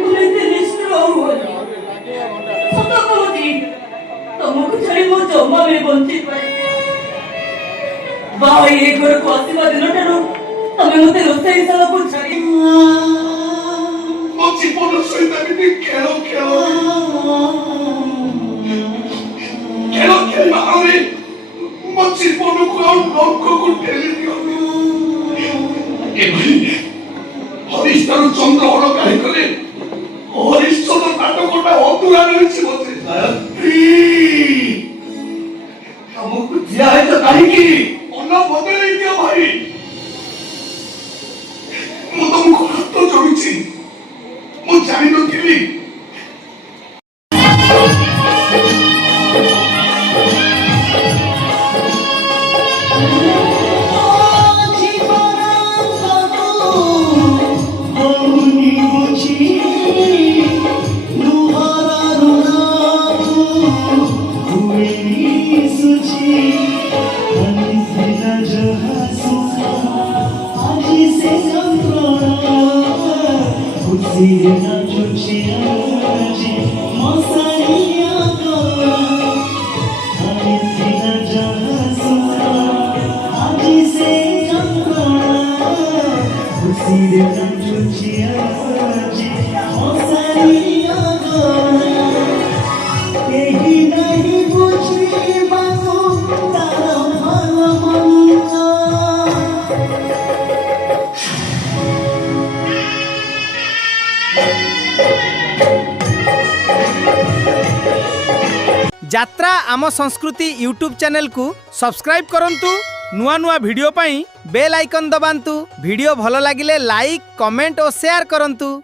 তুমি ଏତେ ନିଷ୍ଠୁର ହୁଅନି। ସତ କହୁଛି, ତମକୁ ଛାଡ଼ି ମୁଁ ଜମା ବି ବଞ୍ଚି ପାରିବି। ବାହା ହେଇ ଏ ଘରକୁ ଆସିବା ଦିନଠାରୁ ତମେ ମତେ ରୋଷେଇଶାଳାକୁ ଛାଡ଼ି ମୋ ଜୀବନ ସହିତ ଏମିତି ଖେଳ ଖେଳ ଖେଳ ଖେଳିବା ଆଳରେ ମୋ ଜୀବନକୁ ଆଉ ନର୍କକୁ ଠେଲି ଦିଅନ୍ତି। ଏଭଳି ହରିଶ୍ଚର ଚନ୍ଦ୍ର ଅଳକା ହେଇଗଲେ ହରିଶ୍ଚର ନାଟକଟା ଅଧୁରା ରହିଛି ବୋଧେ। ଆମକୁ ଦିଆହେଇଛ କାହିଁକି? ମନ ବଦଳେଇ ଦିଅ ଭାଇ। ମୁଁ ତମକୁ ହାତ ଯୋଡୁଛି। ମୁଁ ଜାଣିନଥିଲି यात्रा आम संस्कृति यूट्यूब चैनल को सब्सक्राइब करंतु नुआ नुआ वीडियो पाई बेल आइकन दबांतु वीडियो भल लागिले लाइक कमेंट और शेयर करंतु।